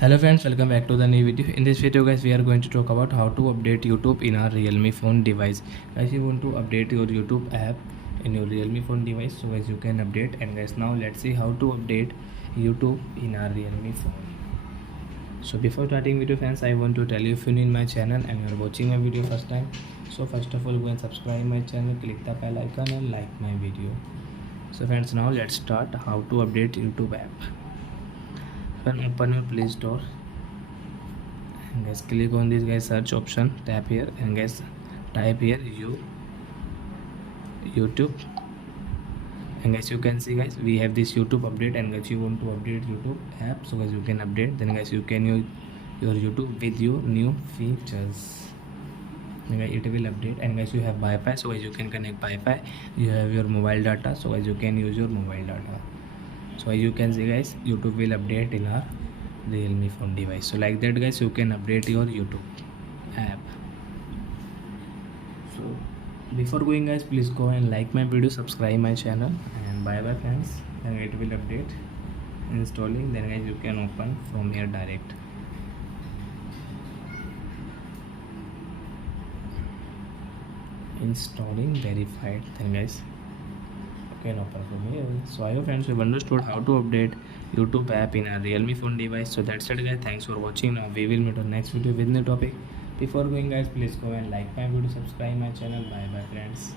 Hello friends, welcome back to the new video. In this video guys, we are going to talk about how to update YouTube in our Realme phone device. Guys, you want to update your YouTube app in your Realme phone device, so guys you can update. And guys, now let's see how to update YouTube in our Realme phone. So before starting video friends, I want to tell you, if you're new in my channel and you're watching my video first time, so first of all go and subscribe my channel, click the bell icon and like my video. So friends, now let's start how to update YouTube app. Then open your Play Store and guys click on this guys search option, tap here and guys type here YouTube, and guys you can see guys we have this YouTube update. And guys you want to update YouTube app, so guys you can update. Then guys you can use your YouTube with your new features, and guys it will update. And guys you have Wi-Fi, so guys you can connect Wi-Fi. You have your mobile data, so guys you can use your mobile data. So as you can see guys, YouTube will update in our Realme phone device. So like that guys, you can update your YouTube app. So before going guys, please go and like my video, subscribe my channel, and bye bye friends. And it will update installing. Then guys you can open from here direct. Installing verified. Then guys can open from here. So I hope friends you have understood how to update YouTube app in a Realme phone device. So that's it guys, thanks for watching. Now we will meet on next video with new topic. Before going guys, please go and like my video, subscribe my channel. Bye bye friends.